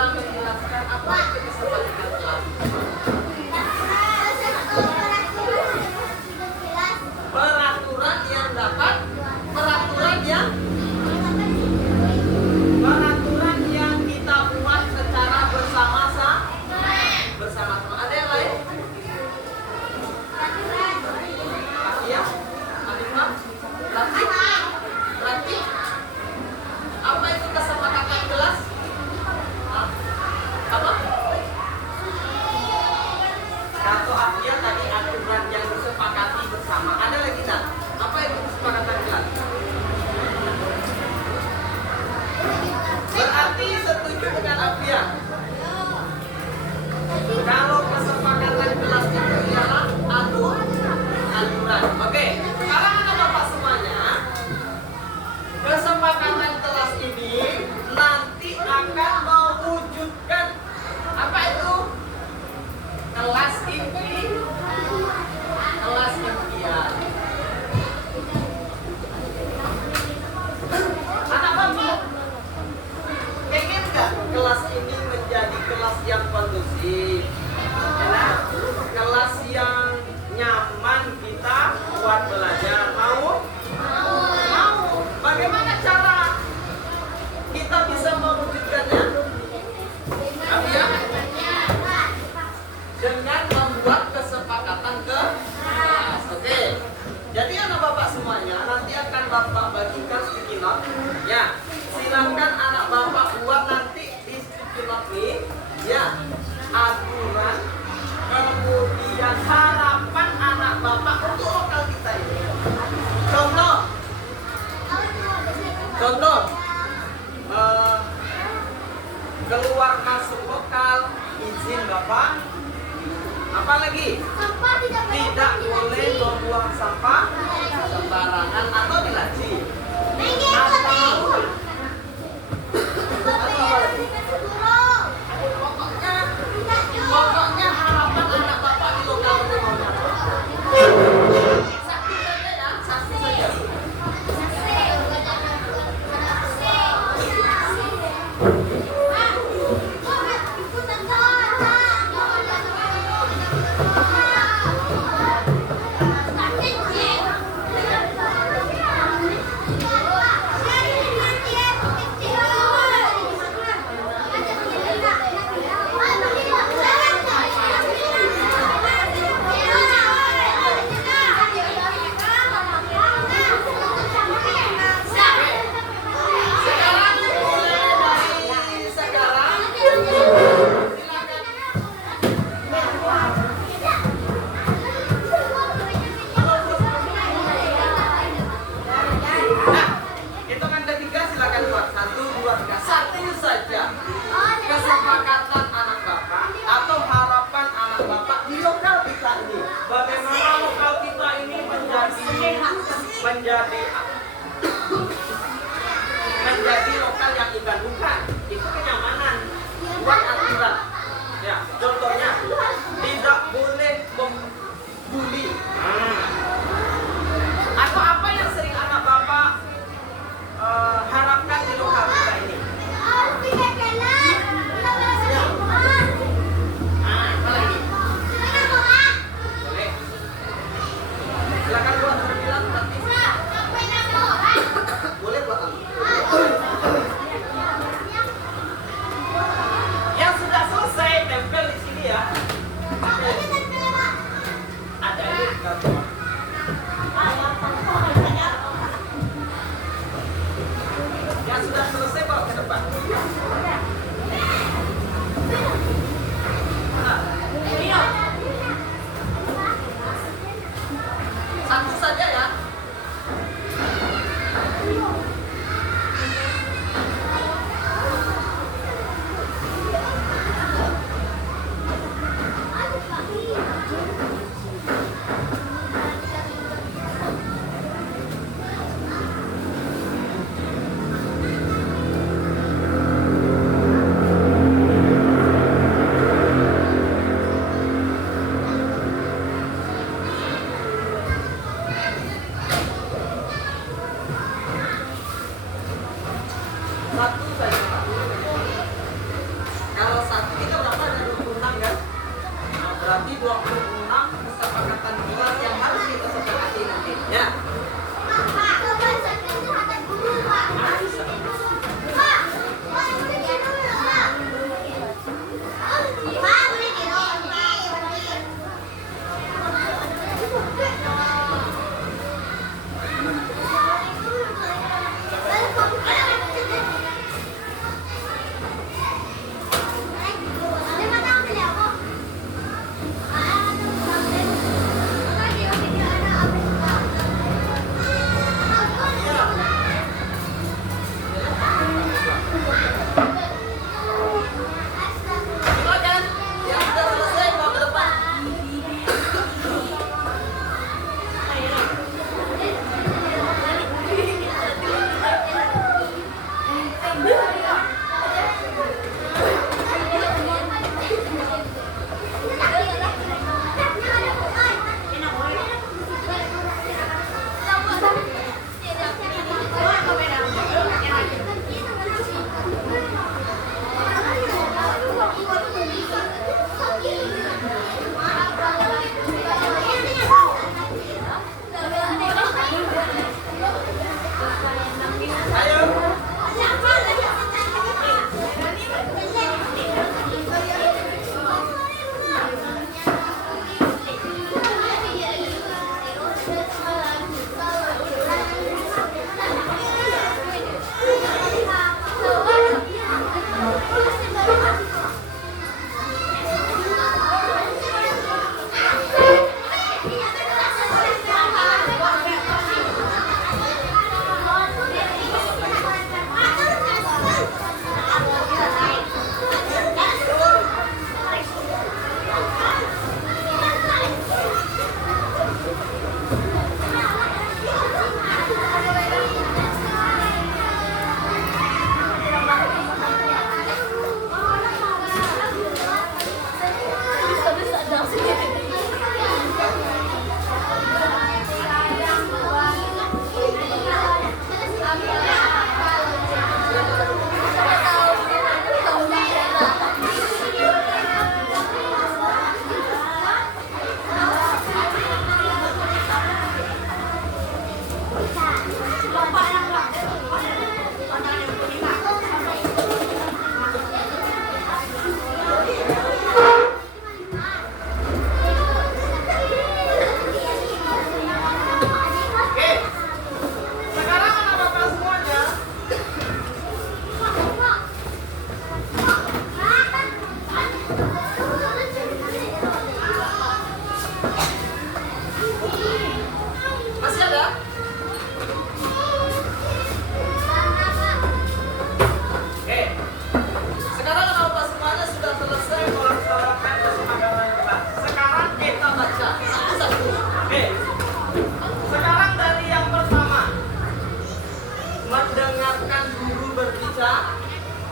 bisa menjelaskan apa itu kesepakatan kelas? Peraturan yang dapat, peraturan yang kita buat secara bersama-sama. Ada yang lain? Ya, berarti apa itu kesepakatan kelas? Apa? Kata Afia tadi aturan yang disepakati bersama. Ada lagi tak? Apa itu kesepakatan kelas? Berarti setuju dengan Afia. Kalau kesepakatan kelas itu ialah aturan. Oke, sekarang anak bapak semuanya, kesepakatan kelas ini nanti akan mewujudkan apa itu? Kelas impian. Anak bapak pengen nggak kelas ini menjadi kelas yang kondusif, kelas yang nyaman kita buat belajar? Mau? Bagaimana cara kita bisa mewujudkannya? Ya? Dengan membuat kesepakatan kelas. Oke. Jadi anak bapak semuanya nanti akan bapak bagikan sticky note. Ya, silakan anak bapak buat nanti di sticky note ini. Ya, aturan, kemudian harapan anak bapak untuk lokal kita ini. Contoh, keluar masuk lokal, izin bapak. Apa lagi? Tidak boleh membuang sampah sembarangan atau di laci. Pokoknya harapan anak bapak di lokal ini maunya apa? Satu saja ya, satu saja. Kesepakatan anak bapak atau harapan anak bapak di lokal kita ini, bagaimana lokal kita ini menjadi lokal yang indah, bukan itu kenyamanan, buat aturan. Ya, contohnya tidak boleh membuli. Atau apa yang sering anak bapak harapkan di lokal kita ini? Silakan buat terbilang nanti. Boleh buat aku. Yang sudah selesai tempel di sini ya. Ada ini gambar. Yang sudah selesai bawa ke depan. Satu saja ya.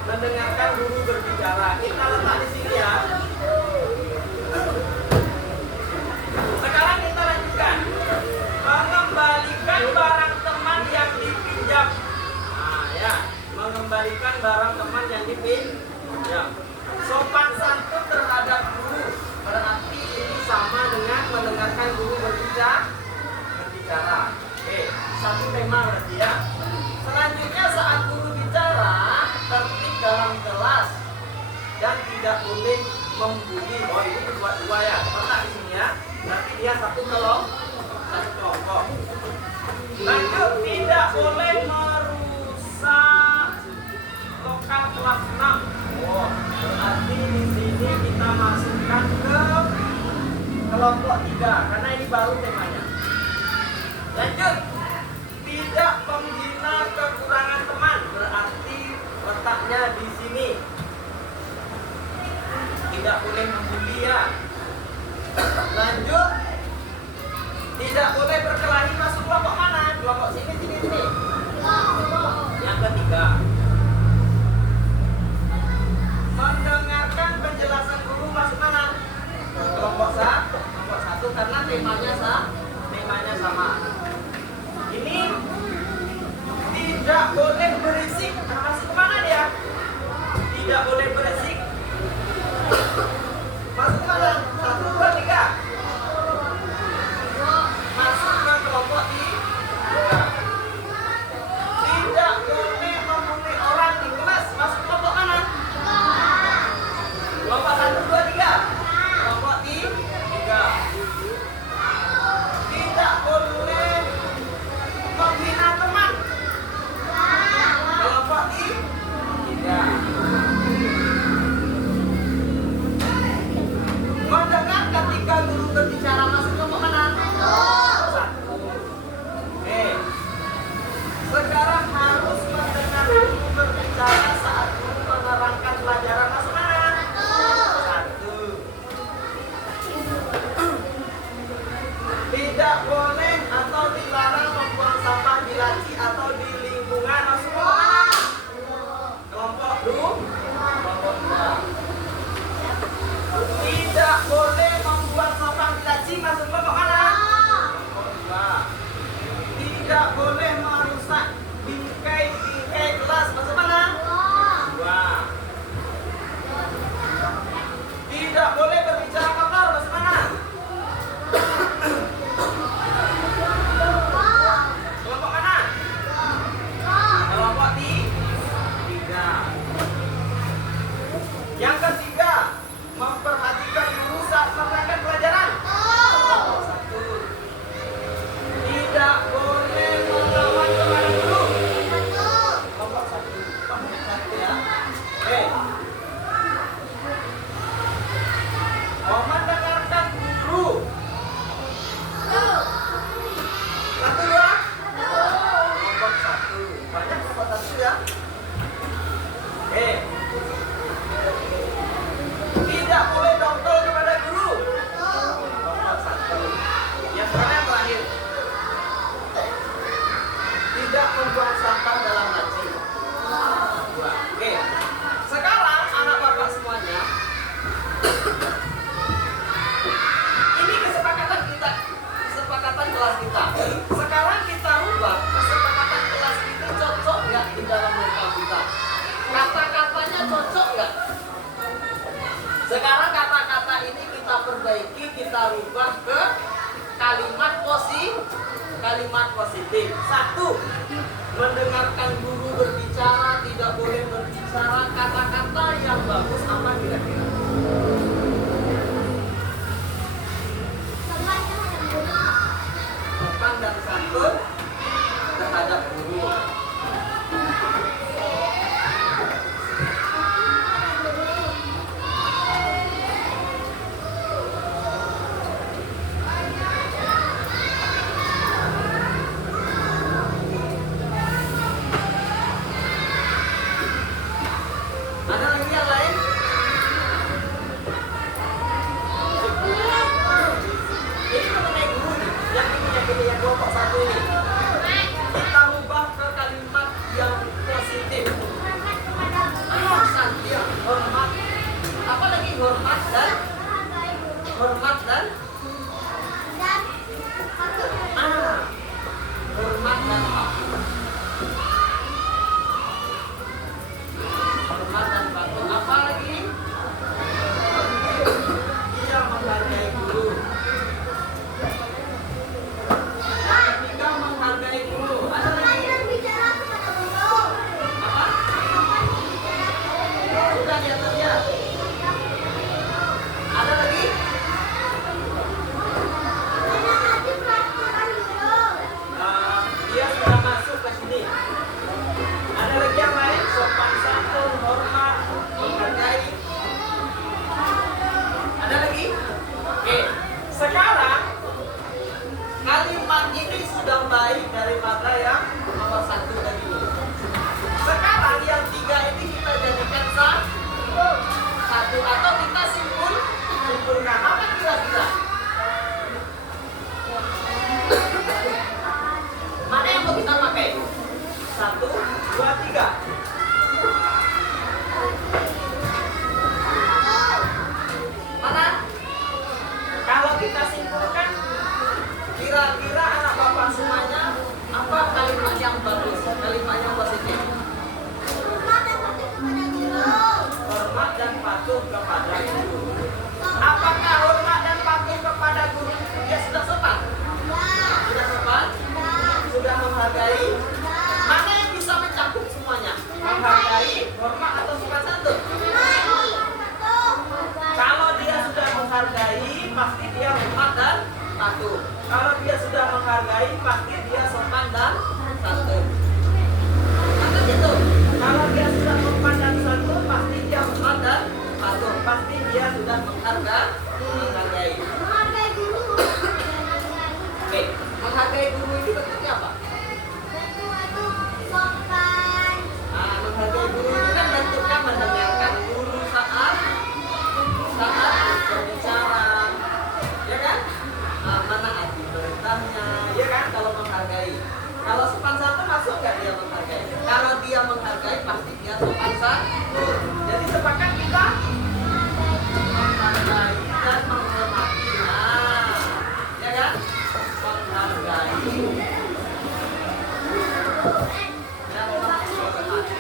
mendengarkan guru berbicara. Kita letak di sini ya. Sekarang kita lanjutkan. Mengembalikan barang teman yang dipinjam. Nah ya, mengembalikan barang teman yang dipinjam. Sopan santun terhadap guru. Berarti ini sama dengan mendengarkan guru berbicara. Oke, satu tema berarti ya. Selanjutnya saat guru bicara, tertib dalam kelas dan tidak boleh membuli. Oh ini kedua ya, letak di sini ya. Nanti dia satu kelompok. Lanjut, tidak boleh merusak lokal kelas 6. Oh, berarti di sini kita masukkan ke kelompok 3 karena ini baru temanya. Lanjut, tidak menghina kekurangan teman, berarti letaknya di sini. Tidak boleh membuli ya. Lanjut, tidak boleh berkelahi. Masuk kelompok mana? Kelompok sini. Yang ketiga, mendengarkan penjelasan guru. Masuk mana? Kelompok 1 karena temanya sama. Ini tidak boleh berisik. Nah, masuk kemana dia? Tidak boleh berisik. Masuk kemana? 1, 2, 3. Masuk ke kelompok 3. Tidak boleh memulai orang di kelas. Masuk kelompok mana? Kelompok 1, 2, 3. Kelompok 3. Tidak boleh menghina teman. Kelompok 3. Mendengar ketika guru berbicara. Masuk kelompok mana? 1. Oke. Sekarang harus mendengar guru berbicara saat guru menerangkan pelajaran. Masuk mana? 1. Tidak boleh atau dilarang membuang sampah di laci atau di lingkungan. Masuk kelompok mana? Kelompok 2. Kelompok 2. Tidak boleh membuang sampah di laci. Masuk kelompok mana? Kelompok 2. Tidak boleh merusak bingkai kelas. Masuk mana? 2. Tidak boleh berbicara kotor. Masuk mana? Kelompok mana? Kelompok 3. Yang ketiga, memperhatikan guru saat menerangkan pelajaran. Kelompok 1. Tidak boleh melawan kepada guru. Kelompok 1. Banyak satu ya. Oke. Mendengarkan guru. 1, 2. Kelompok 1. Banyak kelompok 1 ya. Tidak boleh dongkol kepada guru. Kelompok 1. Yang terakhir. Tidak membuang sampah dalam laci. 2. Oke. Sekarang anak bapak semuanya. Ini kesepakatan kelas kita. Sekarang kita rubah kesepakatan kelas itu cocok nggak di dalam lokal kita? Kata-katanya cocok nggak? Sekarang kata-kata ini kita perbaiki, kita rubah ke kalimat positif. 1. Mendengarkan guru berbicara, tidak boleh berbicara. Kata-kata yang bagus apa kira-kira? Sopan dan santun terhadap guru. Ada lagi yang lain? Ini mengenai guru nih. Yang ini yang kelompok 1 ini. Kita rubah ke kalimat yang positif. dia hormat. Apa lagi hormat dan hormat dan hormat dan patuh. Hormat dan patuh. Apa lagi? Dia menghargai guru. Ketika menghargai guru. Ada lagi? Apa? Sudah di atasnya. Ada lagi? Dia sudah masuk ke sini. Ada lagi yang lain? Sopan santun, hormat, menghargai. Ada lagi? Oke. Sekarang kalimat ini sudah baik daripada yang nomor 1 tadi. Sekarang yang 3 ini kita jadikan satu atau kita simpulkan. Apa kira-kira? Mana yang mau kita pakai? 1, 2, 3. Mana? Kalau kita simpulkan, kira-kira anak bapak semuanya apa kalimat yang bagus, kalimat yang positif? Hormat dan patuh kepada guru. Apakah hormat dan patuh kepada guru itu dia sudah sopan? Sudah sopan? Sudah menghargai? Mana yang bisa mencakup semuanya? Menghargai, hormat atau sopan santun? Kalau dia sudah menghargai, pasti dia hormat dan patuh. Kalau dia sudah menghargai, pasti dia sopan dan santun. Maka gitu. Kalau dia sudah sopan dan santun, pasti dia hormat dan patuh. Pasti dia sudah menghargai. Oke, menghargai guru ini bentuknya apa? Menghargai guru itu kan bentuknya mendengarkan guru saat berbicara, ya kan? Menaati perintahnya, ya kan? Kalau menghargai. Kalau sopan santun masuk nggak dia menghargai? Kalau dia menghargai pasti dia sopan santun. Jadi sepakat kita menghargai dan menghormati. Ya kan? Menghargai dan menghormati.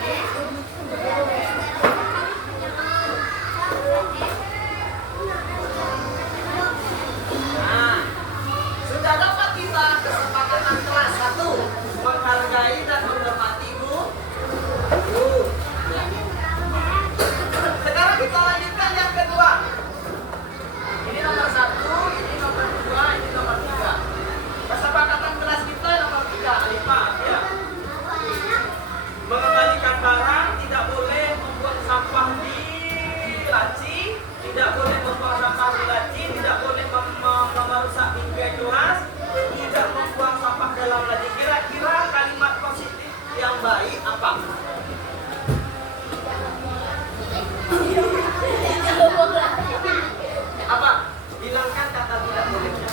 Sudah dapat kita kesepakatan kelas 1 menghargai dan menghormati guru. Ya. Sekarang kita lanjutkan yang kedua. Ini nomor 1, ini nomor 2, ini nomor 3. Kesepakatan kelas kita nomor 3, alifah ya. Mengembalikan barang, tidak boleh membuang sampah di laci, tidak boleh membuang sampah di laci, tidak boleh merusak bingkai kelas, tidak membuang sampah dalam laci. Kira-kira kalimat positif yang baik apa? Apa? Hilangkan kata tidak bolehnya.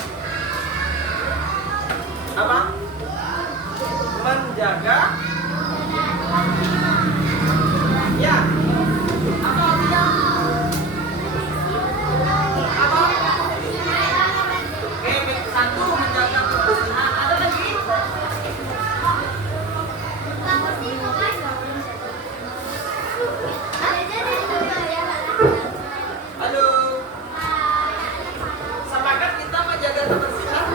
Apa? Menjaga. Ya. Apa artinya? Apa? Oke, 1 menjaga kebersihan. Ada lagi? Halo. Sepakat kita menjaga kebersihan?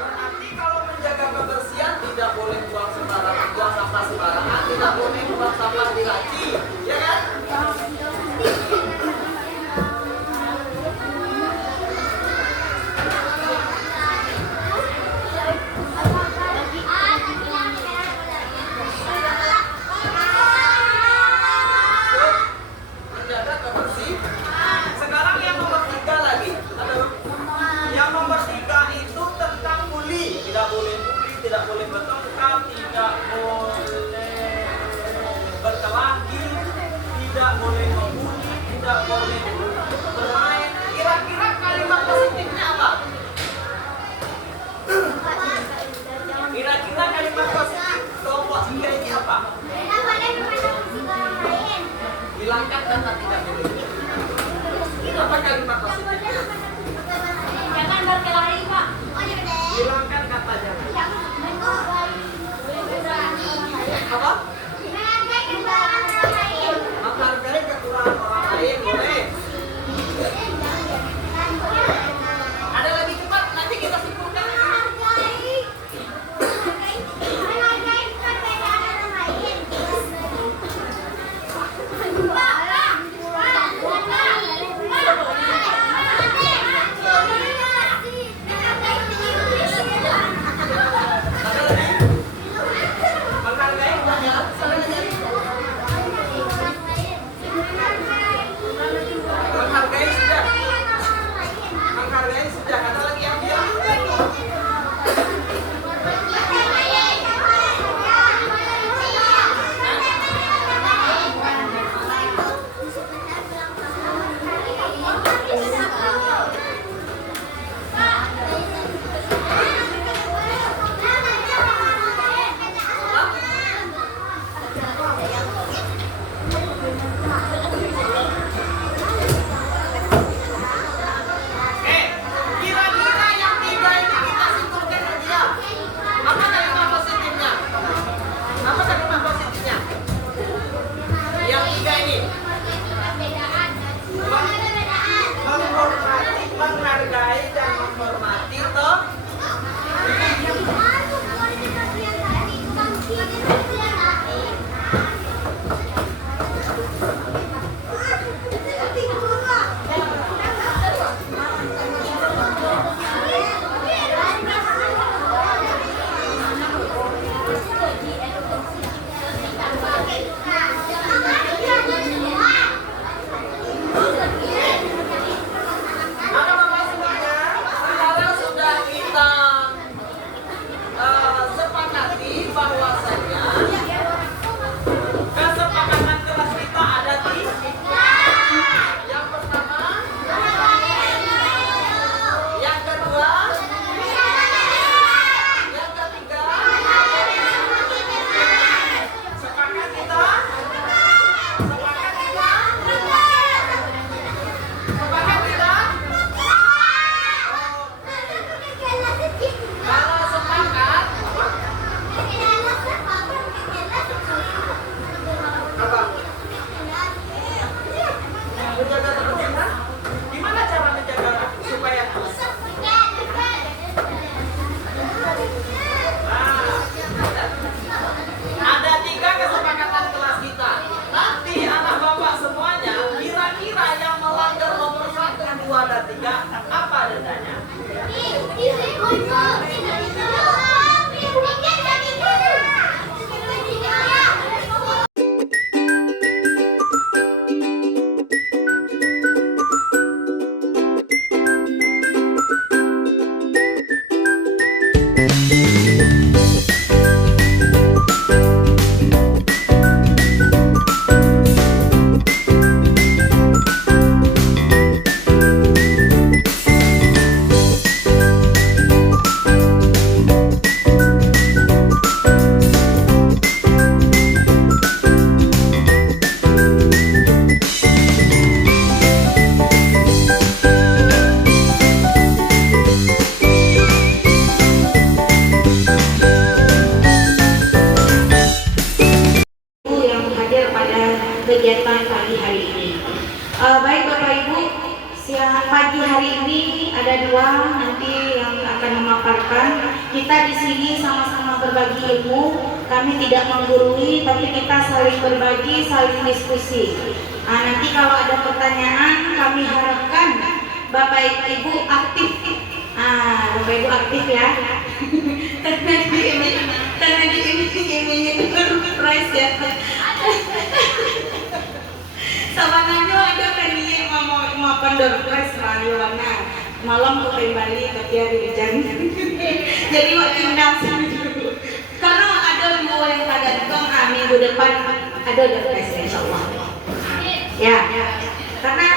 Berarti kalau menjaga kebersihan tidak boleh buang sembarangan, buang sampah sembarangan, tidak boleh buang sampah di laci, ya kan? Menjaga kebersihan. Sekarang yang nomor 3 lagi. Yang nomor 3 itu tentang bully. Tidak boleh bully, tidak boleh bertengkar, tidak boleh berkelahi, tidak boleh membuli, tidak boleh bermain. Kira-kira kalimat positifnya apa? Kira-kira kalimat positif kelompok 3 ini apa? kegiatan pagi hari ini. Baik Bapak Ibu, siang pagi hari ini ada dua nanti yang akan memaparkan. Kita di sini sama-sama berbagi ilmu. Kami tidak menggurui, tapi kita saling berbagi, saling diskusi. Nanti kalau ada pertanyaan, kami harapkan Bapak Ibu aktif. Bapak Ibu aktif ya. Karena di ini surprise ya. Sabananya ada kan ini mau surprise rayuannya. Malam ke Bali tapi hari hujan. Jadi waktu nasi dulu. Karena ada dua yang pada datang minggu depan ada surprise insyaallah. Ya. Karena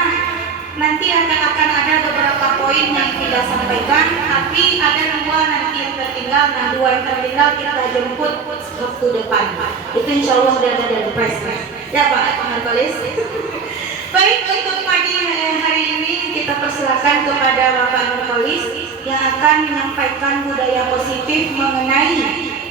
nanti akan ada beberapa poin yang kita sampaikan, tapi ada dua nanti yang tertinggal. Nah, dua yang tertinggal kita jemput waktu depan. Itu insya Allah sudah ada dari press. Ya Pak Markolis. Baik, untuk pagi hari ini kita persilakan kepada Bapak Markolis yang akan menyampaikan budaya positif mengenai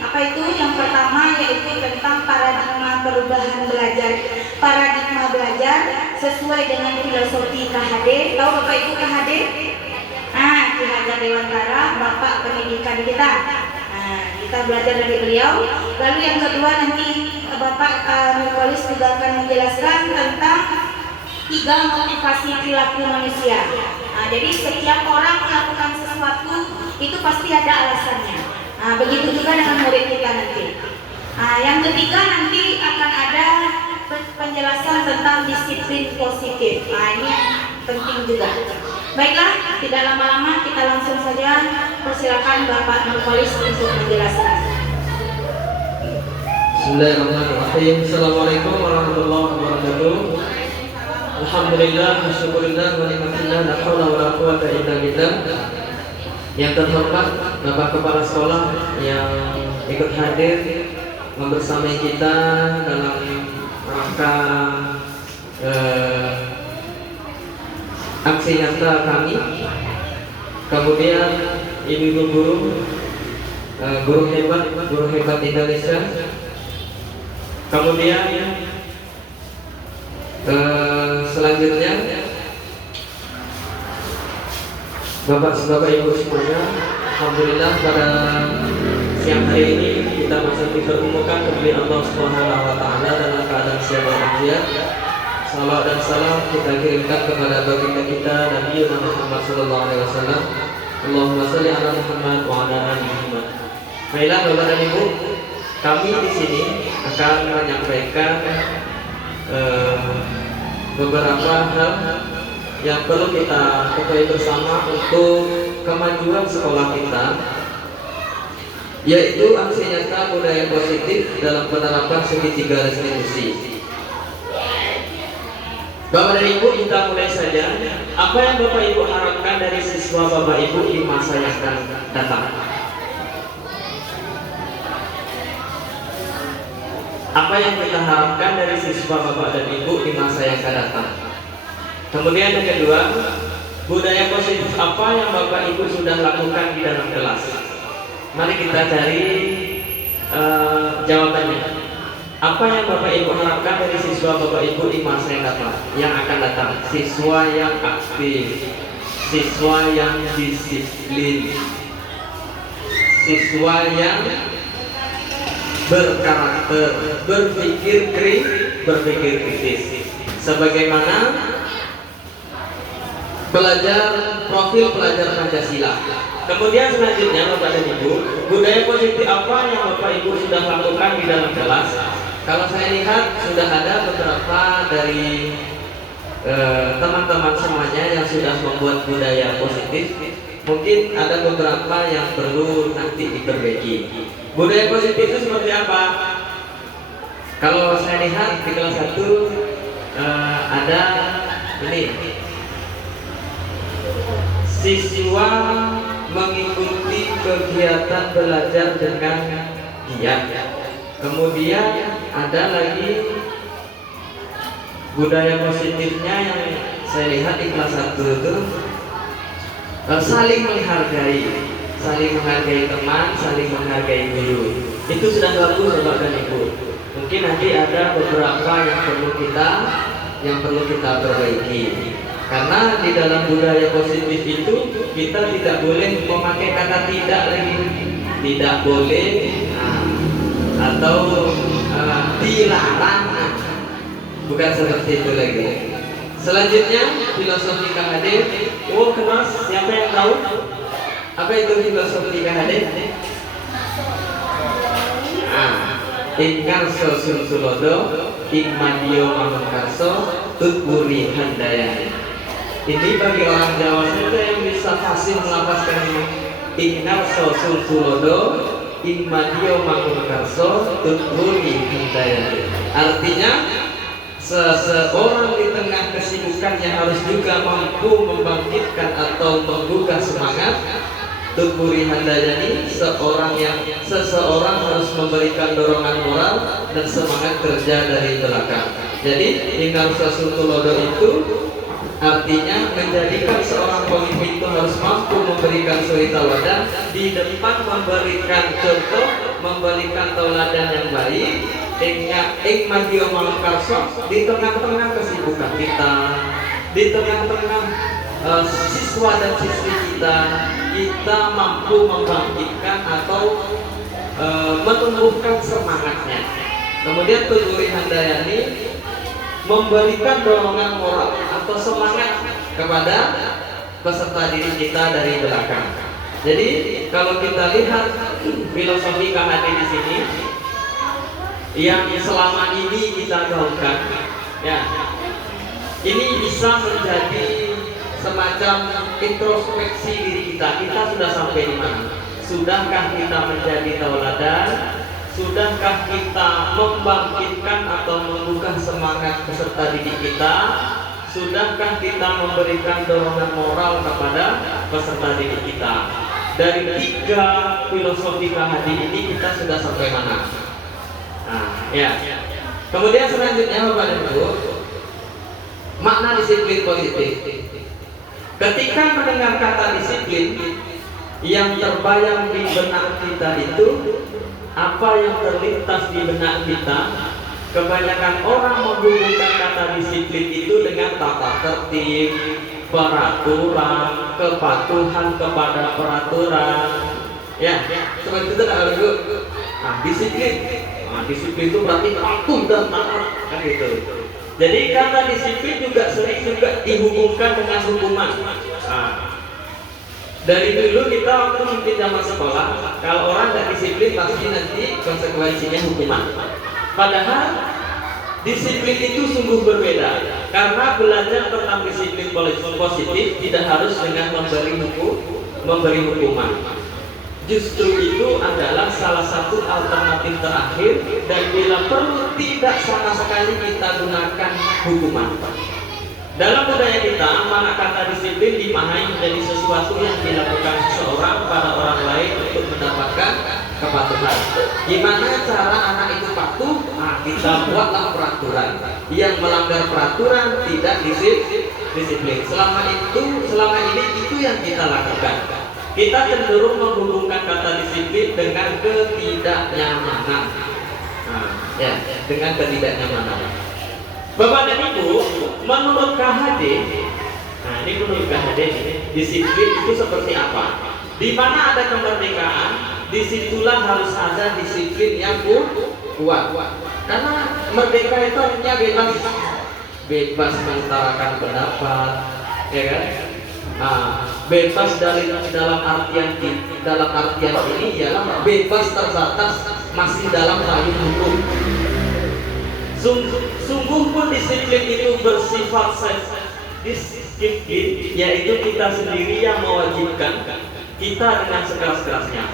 apa itu? Yang pertama yaitu tentang paradigma perubahan belajar. Paradigma belajar sesuai dengan filosofi KHD. Tahu Bapak Ibu KHD? Ki Hajar Dewantara, Bapak pendidikan kita. Kita belajar dari beliau. Lalu yang kedua nanti Bapak Markolis juga akan menjelaskan tentang 3 motivasi perilaku manusia. Jadi setiap orang melakukan sesuatu itu pasti ada alasannya. Begitu juga dengan murid kita nanti. Yang ketiga nanti akan ada penjelasan tentang disiplin positif. Ini penting juga. Baiklah, tidak lama-lama kita langsung saja persilakan Bapak Markolis untuk menjelaskan. Bismillahirrahmanirrahim. Assalamualaikum warahmatullahi wabarakatuh. Alhamdulillah, syukurillah, wa ni'matillah, la haula wa la quwwata illa billah. Yang terhormat Bapak Kepala Sekolah yang ikut hadir membersamai kita dalam rangka aksi nyata kami. Kemudian ibu-ibu guru hebat Indonesia. Kemudian selanjutnya Bapak Ibu semuanya, alhamdulillah pada siang hari ini kita masih dipertemukan kembali Allah Subhanahu wa taala dalam keadaan sehat walafiat. Salawat dan salam kita kirimkan kepada baginda kita Nabi Muhammad sallallahu alaihi wasallam. Allahumma shalli ala Muhammad wa ala ali Muhammad. Baiklah Bapak dan Ibu, kami di sini akan menyampaikan beberapa hal yang perlu kita ketahui bersama untuk kemajuan sekolah kita, yaitu aksi nyata budaya positif dalam penerapan segitiga restitusi. Bapak dan Ibu, kita mulai saja. Apa yang Bapak Ibu harapkan dari siswa Bapak Ibu di masa yang akan datang? Apa yang kita harapkan dari siswa Bapak dan Ibu di masa yang akan datang? Kemudian yang kedua, budaya positif apa yang Bapak Ibu sudah lakukan di dalam kelas? Mari kita cari jawabannya. Apa yang Bapak Ibu harapkan dari siswa Bapak Ibu di masa yang akan datang? Siswa yang aktif, siswa yang disiplin, siswa yang berkarakter, berpikir kritis. Sebagaimana profil pelajar Pancasila. Kemudian selanjutnya Bapak dan Ibu, budaya positif apa yang Bapak Ibu sudah lakukan di dalam kelas? Kalau saya lihat sudah ada beberapa dari teman-teman semuanya yang sudah membuat budaya positif. Mungkin ada beberapa yang perlu nanti diperbaiki. Budaya positif itu seperti apa? Kalau saya lihat di kelas 1 ada ini, siswa mengikuti kegiatan belajar dengan giat. Kemudian ada lagi budaya positifnya yang saya lihat di kelas 1 itu saling menghargai teman, saling menghargai guru. Itu sudah bagus Bapak dan Ibu. Mungkin mungkin nanti ada beberapa yang perlu kita perbaiki. Karena di dalam budaya positif itu kita tidak boleh memakai kata tidak lagi, tidak boleh atau dilarang, bukan seperti itu lagi. Selanjutnya filosofi KHD. Oh kemas, siapa yang tahu apa itu filosofi KHD? Ingkarso sulsulodo, ingmadio manungkarso, tutburi handayani. Ini bagi orang Jawa saja yang bisa fasih melafazkan ini. Ingkarso sulsulodo, ingmadio manungkarso, tutburi handayani. Artinya seseorang di tengah kesibukannya harus juga mampu membangkitkan atau membuka semangat. Tutburi handayani, seseorang harus memberikan dorongan moral dan semangat kerja dari belakang. Jadi Ingkarso sulsulodo itu artinya menjadikan seorang pemimpin itu harus mampu memberikan suri tauladan di depan, memberikan contoh, memberikan tauladan yang baik. Ingmadio manungkarso, di tengah-tengah kesibukan kita, di tengah-tengah siswa dan siswi kita mampu membangkitkan atau menumbuhkan semangatnya. Kemudian tutburi handayani, memberikan dorongan moral atau semangat kepada peserta didik kita dari belakang. Jadi kalau kita lihat filosofi KHD di sini yang selama ini kita gaungkan, ya, ini bisa menjadi semacam introspeksi diri kita. Kita sudah sampai di mana? Sudahkah kita menjadi tauladan? Sudahkah kita membangkitkan atau membuka semangat peserta didik kita? Sudahkah kita memberikan dorongan moral kepada peserta didik kita? Dari 3 filosofi KHD ini kita sudah sampai mana? Nah, ya. Kemudian selanjutnya Bapak dan Ibu, makna disiplin positif. Ketika mendengar kata disiplin, yang terbayang di benak kita itu, apa yang terlintas di benak kita? Kebanyakan orang menghubungkan kata disiplin itu dengan tata tertib, peraturan, kepatuhan kepada peraturan. Ya, seperti itu kan Ibu. Nah, disiplin. Nah, disiplin itu berarti patuh dan taat, kan gitu. Jadi kata disiplin juga sering juga dihubungkan dengan hukuman. Nah, dari dulu kita waktu mungkin zaman sekolah, kalau orang tidak disiplin pasti nanti konsekuensinya hukuman. Padahal disiplin itu sungguh berbeda. Karena belajar tentang disiplin positif tidak harus dengan memberi hukuman. Justru itu adalah salah satu alternatif terakhir, dan bila perlu tidak sama sekali kita gunakan hukuman. Dalam budaya kita, makna kata disiplin dimaknai menjadi sesuatu yang dilakukan seseorang pada orang lain untuk mendapatkan kepatuhan. Gimana cara anak itu patuh? Nah, kita buatlah peraturan. Yang melanggar peraturan tidak disiplin. Selama ini itu yang kita lakukan. Kita cenderung menghubungkan kata disiplin dengan ketidaknyamanan. Nah, ya, dengan ketidaknyamanan. Bapak dan Ibu, menurut KHD, nah ini menurut KHD ini, disiplin itu seperti apa? Di mana ada kemerdekaan, disitulah harus ada disiplin yang kuat. Karena merdeka itu artinya bebas mengutarakan pendapat, ya kan? Bebas dalam artian ini ialah bebas terbatas masih dalam payung hukum. Sungguh pun disiplin itu bersifat disiplin, yaitu kita sendiri yang mewajibkan kita dengan sekeras-kerasnya.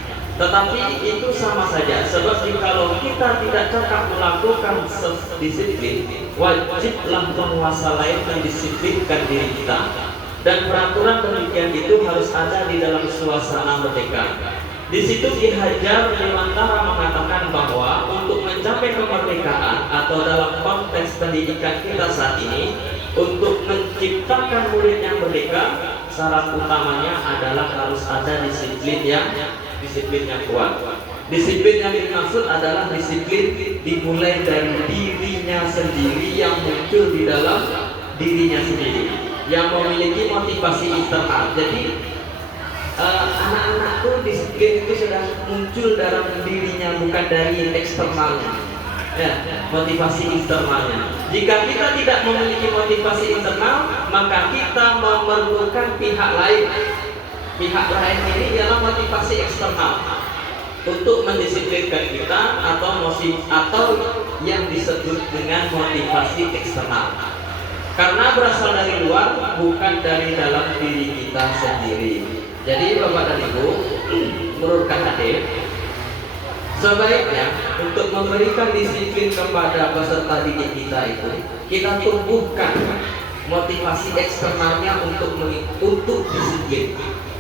Tetapi itu sama saja, sebab kalau kita tidak cakap melakukan disiplin, wajiblah penguasa lain mendisiplinkan diri kita. Dan peraturan demikian itu harus ada di dalam suasana merdeka. Di situ Ki Hajar Dewantara mengatakan bahwa untuk mencapai kemerdekaan atau dalam konteks pendidikan kita saat ini, untuk menciptakan murid yang merdeka, syarat utamanya adalah harus ada disiplin yang kuat. Disiplin yang dimaksud adalah disiplin dimulai dari dirinya sendiri yang muncul di dalam dirinya sendiri, yang memiliki motivasi internal. Jadi anak-anak tuh disiplin itu sudah muncul dalam dirinya, bukan dari eksternalnya. Ya, motivasi internalnya. Jika kita tidak memiliki motivasi internal, maka kita memerlukan pihak lain. Pihak lain ini ialah motivasi eksternal untuk mendisiplinkan kita atau yang disebut dengan motivasi eksternal. Karena berasal dari luar, bukan dari dalam diri kita sendiri. Jadi Bapak dan Ibu, menurut KHD, sebaiknya untuk memberikan disiplin kepada peserta didik kita itu, kita tumbuhkan motivasi eksternalnya untuk disiplin.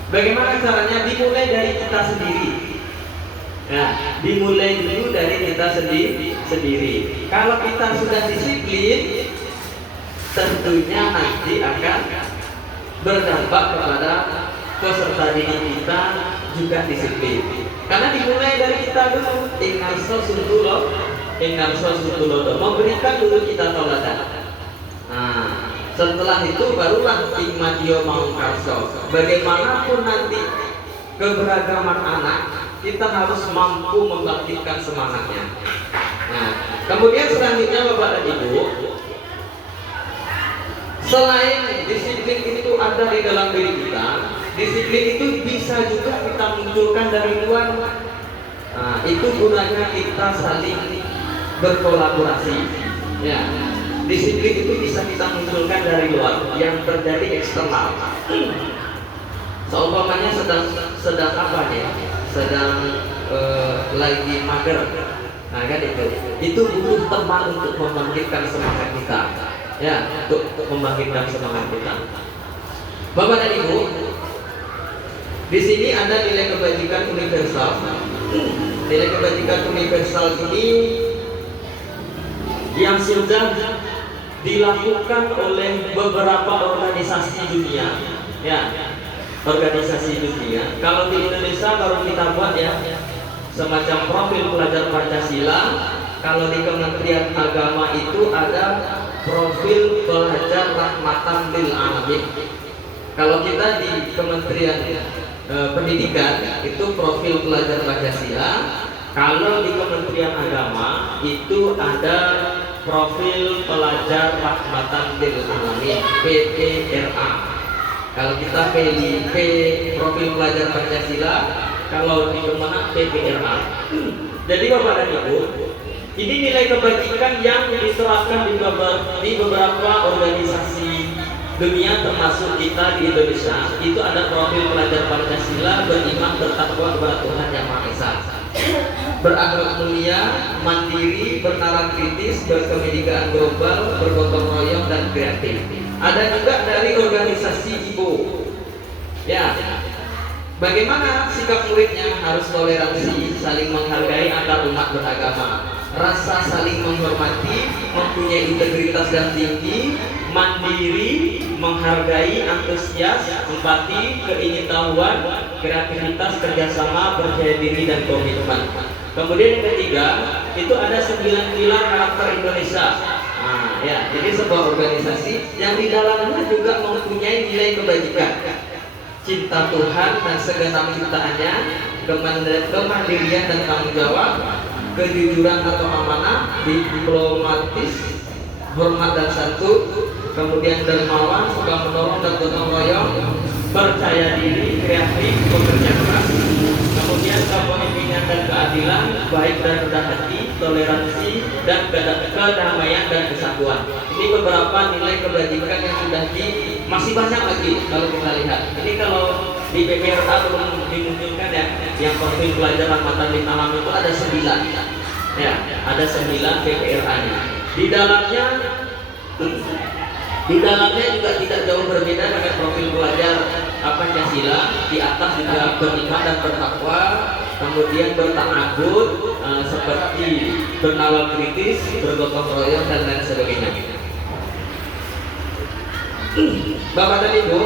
Bagaimana caranya? Dimulai dari kita sendiri. Nah, dimulai dulu dari kita sendiri. Kalau kita sudah disiplin, tentunya nanti akan berdampak kepada peserta didik kita juga disiplin. Karena dimulai dari kita dulu, ingarso suntulodo, memberikan dulu kita teladan. Nah, setelah itu barulah ingmadio mangkarso. Bagaimanapun nanti keberagaman anak, kita harus mampu membangkitkan semangatnya. Nah, kemudian selanjutnya Bapak dan Ibu, selain disiplin itu ada di dalam diri kita, disiplin itu bisa juga kita munculkan dari luar. Nah, itu gunanya kita saling berkolaborasi. Ya, disiplin itu bisa kita munculkan dari luar, yang terjadi eksternal. Seumpamanya sedang apa ya? Sedang lagi mager. Nah, kan itu butuh teman untuk membangkitkan semangat kita. Ya, untuk membangkitkan semangat kita. Bapak dan Ibu, di sini ada nilai kebajikan universal. Nilai kebajikan universal ini yang sudah dilakukan oleh beberapa organisasi dunia. Ya, organisasi dunia. Kalau di Indonesia baru kita buat ya, semacam profil pelajar Pancasila. Kalau di Kementerian Agama itu ada profil pelajar rahmatan lil alamin. Kalau kita di Kementerian Pendidikan itu profil pelajar Pancasila. Kalau di Kementerian Agama itu ada profil pelajar rahmatan lil alamin, PPRA. Kalau kita PLP, profil pelajar Pancasila. Kalau di Kemenak PPRA. Jadi Bapak dan Ibu, ini nilai kebajikan yang diterapkan di beberapa organisasi dunia, termasuk kita di Indonesia. Itu ada profil pelajar Pancasila, beriman, bertakwa kepada Tuhan Yang Maha Esa, berakhlak mulia, mandiri, bernalar kritis, berkebinekaan global, bergotong royong dan kreatif. Ada juga dari organisasi IBO. Ya, bagaimana sikap muridnya? Harus toleransi, saling menghargai antar umat beragama, rasa saling menghormati, mempunyai integritas dan tinggi, mandiri, menghargai, antusias, empati, keingintahuan, kreativitas, kerjasama, percaya diri dan komitmen. Kemudian yang ketiga, itu ada 9 pilar karakter Indonesia. Nah, ya, jadi sebuah organisasi yang di dalamnya juga mempunyai nilai kebajikan, cinta Tuhan dan segenap ciptaannya, kemandirian dan tanggung jawab, kejujuran atau amanah, diplomatis, hormat dan santun, kemudian dermawan, suka menolong dan gotong royong, percaya diri, kreatif, bekerja keras, kemudian kepemimpinan dan keadilan, baik dan rendah hati, toleransi, dan kedamaian dan kesatuan. Ini beberapa nilai kebajikan yang sudah masih banyak lagi kalau kita lihat. Ini kalau di PPRA belum dimunculkan ya, yang profil pelajar rahmatan lil alamin itu ada 9. Ya, ada 9 PPRA-nya. Di dalamnya juga tidak jauh berbeda dengan profil pelajar Pancasila. Di atas juga beriman dan bertakwa, kemudian bertakabur, seperti bernalar kritis, bergotong royong dan lain sebagainya. Bapak dan Ibu,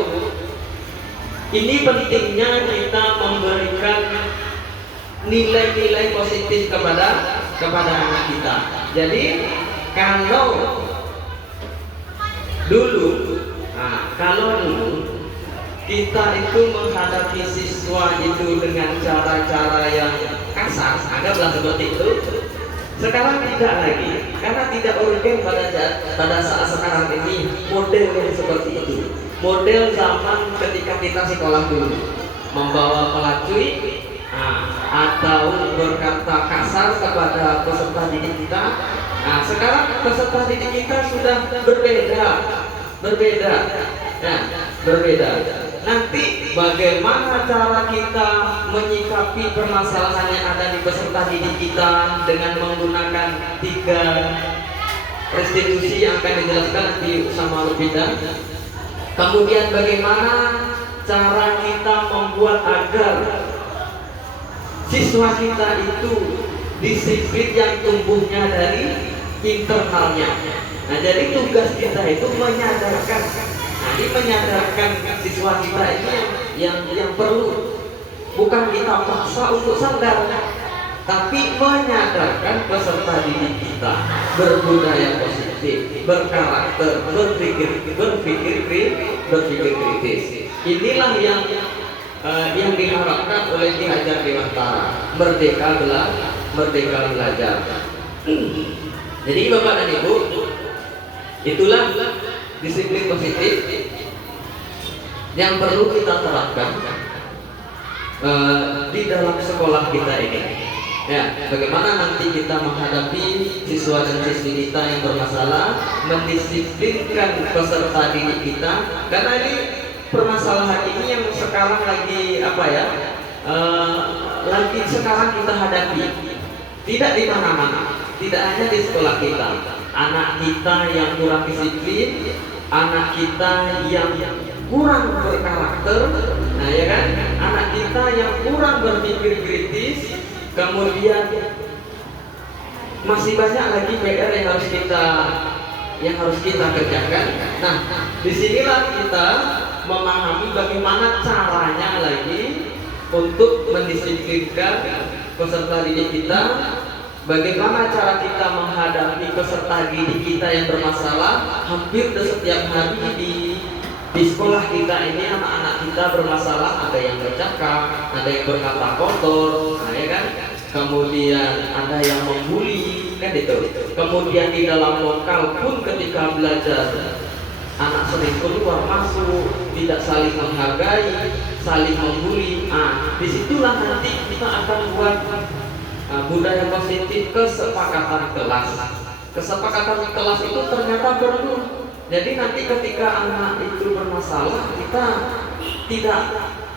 ini pentingnya kita memberikan nilai-nilai positif kepada anak kita. Jadi kalau dulu kita itu menghadapi siswa itu dengan cara-cara yang kasar, anggaplah seperti itu. Sekarang tidak lagi, karena tidak urgen pada saat sekarang ini model yang seperti itu. Model zaman ketika kita sekolah dulu, membawa pelacui atau berkata kasar kepada peserta didik kita. Sekarang peserta didik kita sudah berbeda. Nanti bagaimana cara kita menyikapi permasalahan yang ada di peserta didik kita dengan menggunakan 3 restitusi yang akan dijelaskan nanti sama Lupita. Kemudian bagaimana cara kita membuat agar siswa kita itu disiplin yang tumbuhnya dari internalnya. Nah, jadi tugas kita itu menyadarkan siswa kita ini yang perlu, bukan kita paksa untuk sadar, tapi menyadarkan peserta didik kita berbudaya positif, berkarakter, berpikir kritis. Inilah yang diharapkan oleh Ki Hajar Dewantara, merdeka belajar. Jadi Bapak dan Ibu, itulah disiplin positif yang perlu kita terapkan di dalam sekolah kita ini. Ya, bagaimana nanti kita menghadapi siswa dan siswi kita yang bermasalah, mendisiplinkan peserta didik kita, karena ini permasalahan ini yang sekarang lagi sekarang kita hadapi. Tidak di mana-mana, tidak hanya di sekolah kita. Anak kita yang kurang disiplin, anak kita yang kurang berkarakter, nah ya kan, anak kita yang kurang berpikir kritis, kemudian masih banyak lagi PR yang harus kita kerjakan. Nah, disinilah kita memahami bagaimana caranya lagi untuk mendisiplinkan peserta didik kita. Bagaimana cara kita menghadapi peserta didik kita yang bermasalah? Hampir setiap hari di sekolah kita ini anak-anak kita bermasalah, ada yang bercakap, ada yang berkata kotor, nah ya kan? Kemudian ada yang membuli, kan itu. Kemudian di dalam lokal pun ketika belajar, anak sering keluar masuk, tidak saling menghargai, saling membuli. Disitulah nanti kita akan buat budaya positif kesepakatan kelas. Kesepakatan kelas itu ternyata perlu. Jadi nanti ketika anak itu bermasalah, kita tidak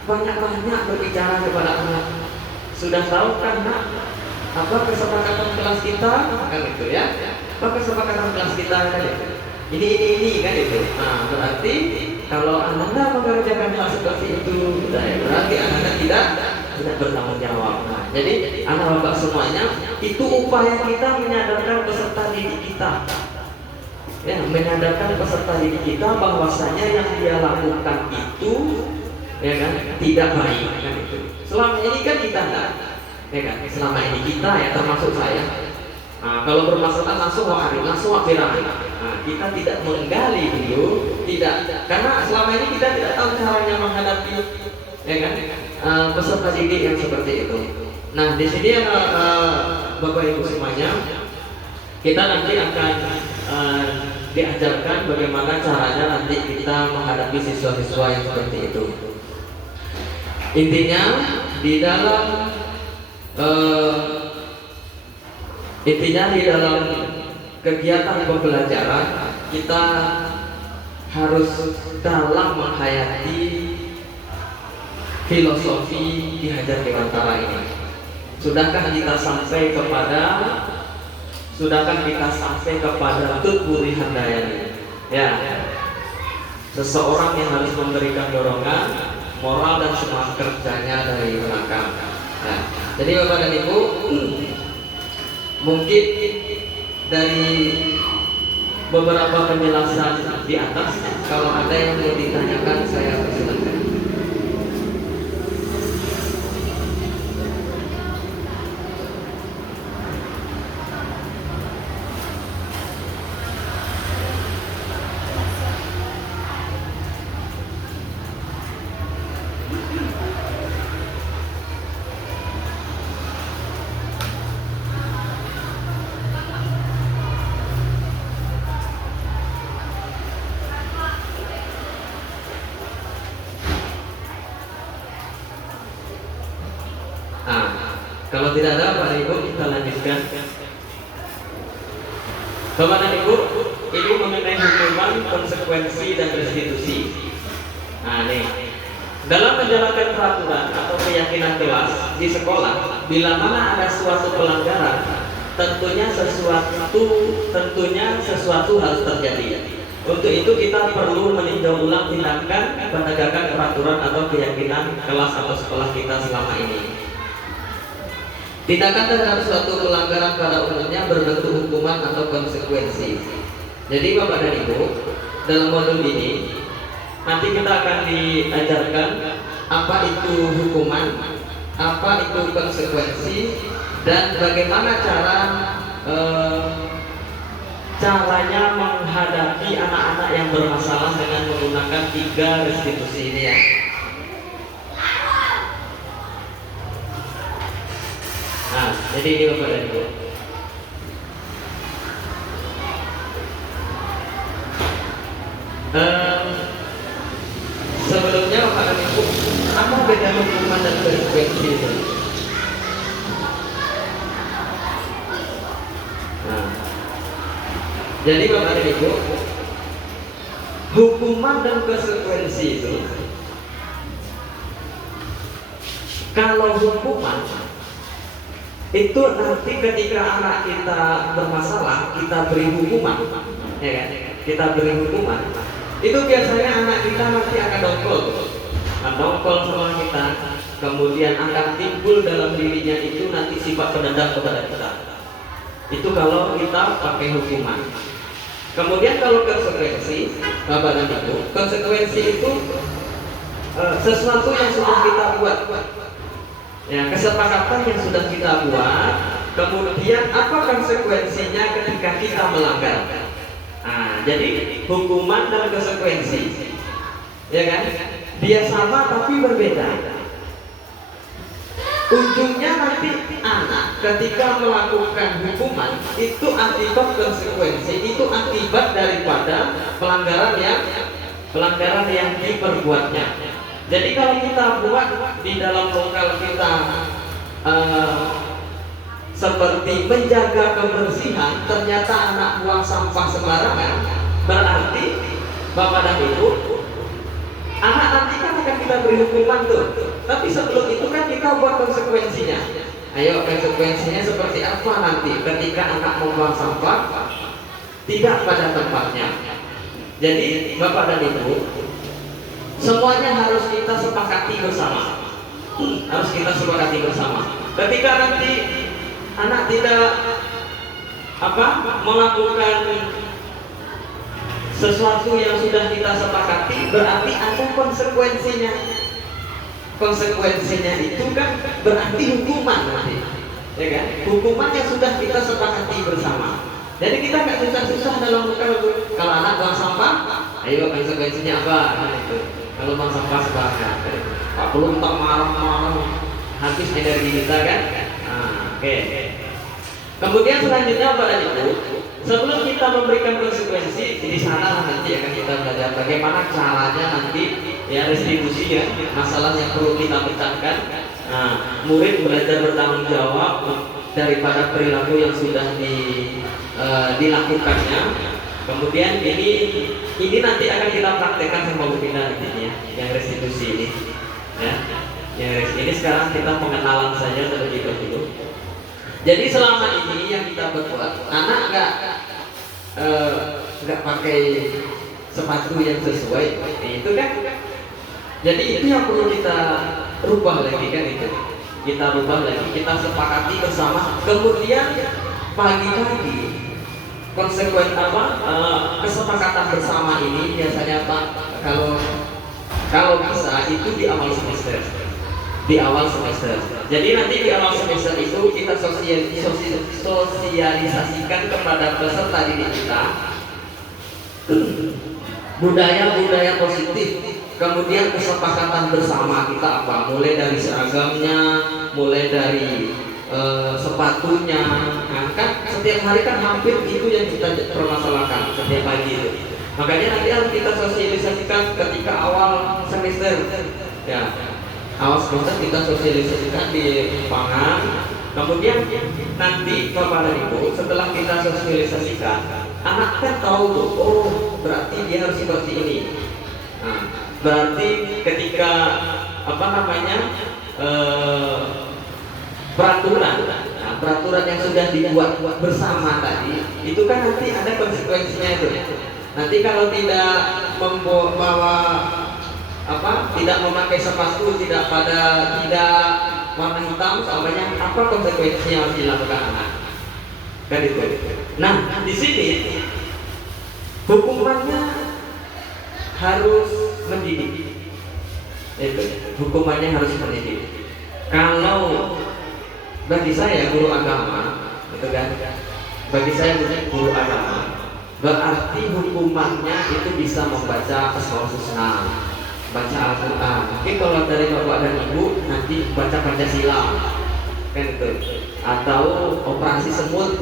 banyak-banyak berbicara kepada anak. Sudah tahu kan nak, apa kesepakatan kelas kita? Kan itu ya. Apa kesepakatan kelas kita kan itu? Ini kan itu. Nah, berarti kalau anak mengerjakan hal seperti itu, berarti anak tidak bertanggung jawab. Nah, jadi anak bapak semuanya, itu upaya kita menyadarkan peserta didik kita, ya, menyadarkan peserta didik kita bahwasanya yang dia lakukan itu, ya kan, tidak baik, kan itu. Selama ini kan kita enggak, ya kan, selama ini kita ya termasuk saya. Kalau bermasalah langsung viral. Kita tidak menggali dulu, tidak, karena selama ini kita tidak tahu caranya menghadapi, ya kan, peserta didik yang seperti itu. Nah, di sini Bapak Ibu semuanya, kita nanti akan diajarkan bagaimana caranya nanti kita menghadapi siswa-siswa yang seperti itu. Intinya di dalam kegiatan pembelajaran kita harus dalam menghayati filosofi Ki Hajar Dewantara ini. Sudahkah kita sampai kepada Tutpuri Handayani? Ya, seseorang yang harus memberikan dorongan moral dan semangat kerjanya dari belakang. Ya. Jadi Bapak dan Ibu, mungkin dari beberapa penjelasan di atas, kalau ada yang mau ditanyakan saya persilakan. Kalau tidak ada Bapak dan Ibu, kita lanjutkan. Bapak dan Ibu, ini mengenai hukuman, konsekuensi dan restitusi. Nah, nih. Dalam menjalankan peraturan atau keyakinan kelas di sekolah, bila mana ada suatu pelanggaran, tentunya sesuatu harus terjadi. Untuk itu kita perlu meninjau ulang tindakan penegakan peraturan atau keyakinan kelas atau sekolah kita selama ini. Tindakan terhadap suatu pelanggaran pada umumnya berbentuk hukuman atau konsekuensi. Jadi Bapak dan Ibu, dalam modul ini nanti kita akan diajarkan apa itu hukuman, apa itu konsekuensi, dan bagaimana caranya menghadapi anak-anak yang bermasalah dengan menggunakan 3 restitusi ini ya. Nah, jadi ini Bapak dan Ibu. Sebelumnya Bapak dan Ibu, apa beda hukuman dan konsekuensi itu? Nah, jadi Bapak dan Ibu, hukuman dan konsekuensi itu, kalau hukuman itu nanti ketika anak kita bermasalah, kita beri hukuman, ya kan? Kita beri hukuman. Itu biasanya anak kita nanti akan dongkol sama kita, kemudian akan timbul dalam dirinya itu nanti sifat pendendam kepada kita. Itu kalau kita pakai hukuman. Kemudian kalau konsekuensi, Bapak dan Ibu, konsekuensi itu sesuatu yang sudah kita buat, ya, kesepakatan yang sudah kita buat. Kemudian apa konsekuensinya ketika kita melanggar? Nah, jadi hukuman dan konsekuensi, ya kan? Dia sama tapi berbeda. Ujungnya nanti anak ketika melakukan hukuman itu akibat konsekuensi, itu akibat daripada pelanggaran yang diperbuatnya. Jadi kalau kita buat di dalam lokal kita seperti menjaga kebersihan, ternyata anak buang sampah sembarangan, berarti Bapak dan Ibu, anak nanti kan akan kita beri hukuman tuh. Tapi sebelum itu kan kita buat konsekuensinya. Ayo, konsekuensinya seperti apa nanti ketika anak membuang sampah tidak pada tempatnya. Jadi Bapak dan Ibu, semuanya harus kita sepakati bersama. Harus kita sepakati bersama. Ketika nanti anak tidak melakukan sesuatu yang sudah kita sepakati, berarti ada konsekuensinya. Konsekuensinya itu kan berarti hukuman nanti, ya kan? Hukuman yang sudah kita sepakati bersama. Jadi kita nggak susah-susah dalam kalau anak buang sampah, ayo konsekuensinya apa? Nah, itu. Kalau buang sampah sembarangan, Pak belum tak marah-marah, habis energi kita kan? Oke. Kemudian selanjutnya Bapak dan Ibu, sebelum kita memberikan konsekuensi, di sana nanti akan kita belajar bagaimana caranya nanti ya restitusi ya, masalah yang perlu kita pecahkan. Nah, murid belajar bertanggung jawab daripada perilaku yang sudah dilakukannya. Kemudian ini nanti akan kita praktekkan sama Bu Pinda nantinya, yang restitusi ini. Ya, yang ini sekarang kita pengenalan saja terlebih dahulu. Jadi selama ini yang kita berbuat, anak nggak pakai sepatu yang sesuai, itu kan. Jadi itu yang perlu kita rubah lagi kan itu. Kita rubah lagi, kita sepakati bersama. Kemudian pagi-pagi kesepakatan bersama ini biasanya Pak kalau bisa itu di awal semester. Di awal semester. Jadi nanti di awal semester itu kita sosialisasikan kepada peserta didik kita budaya-budaya positif, kemudian kesepakatan bersama kita apa? Mulai dari seragamnya, mulai dari sepatunya. Nah, kan setiap hari kan hampir itu yang kita permasalahkan setiap pagi itu. Makanya nanti harus kita sosialisasikan ketika awal semester. Ya. Awal semester kita sosialisasikan di lapangan, Kemudian nanti Bapak dan Ibu setelah kita sosialisasikan, anak kan tahu tuh, oh berarti dia harus seperti ini. Nah, berarti ketika apa namanya peraturan, nah, peraturan yang sudah dibuat bersama tadi, itu kan nanti ada konsekuensinya itu. Nanti kalau tidak membawa apa, tidak memakai sepatu tidak warna hitam, umpamanya apa konsekuensinya yang harus dilakukan anak? Kan itu. Nah, di sini hukumannya harus mendidik. Itu, hukumannya harus mendidik. Kalau bagi saya guru agama, itu kan, bagi saya guru agama, berarti hukumannya itu bisa membaca Asmaul Husna, baca Al-Quran. Mungkin kalau dari Bapak dan Ibu nanti baca Pancasila, kan itu, atau operasi semut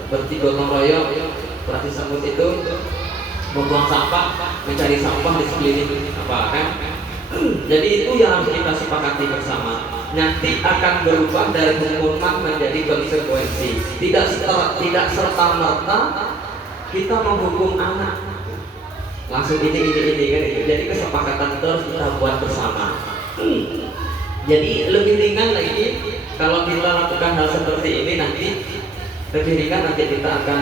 seperti gotong royong. Operasi semut itu membuang sampah, mencari sampah di sekeliling apa kan. Jadi itu yang harus kita sepakati bersama. Nanti akan berubah dari hukuman menjadi konsekuensi. Tidak serta merta kita menghukum anak langsung ini kan itu. Jadi kesepakatan itu harus kita buat bersama. Jadi lebih ringan lagi kalau kita lakukan hal seperti ini, nanti lebih ringan nanti kita akan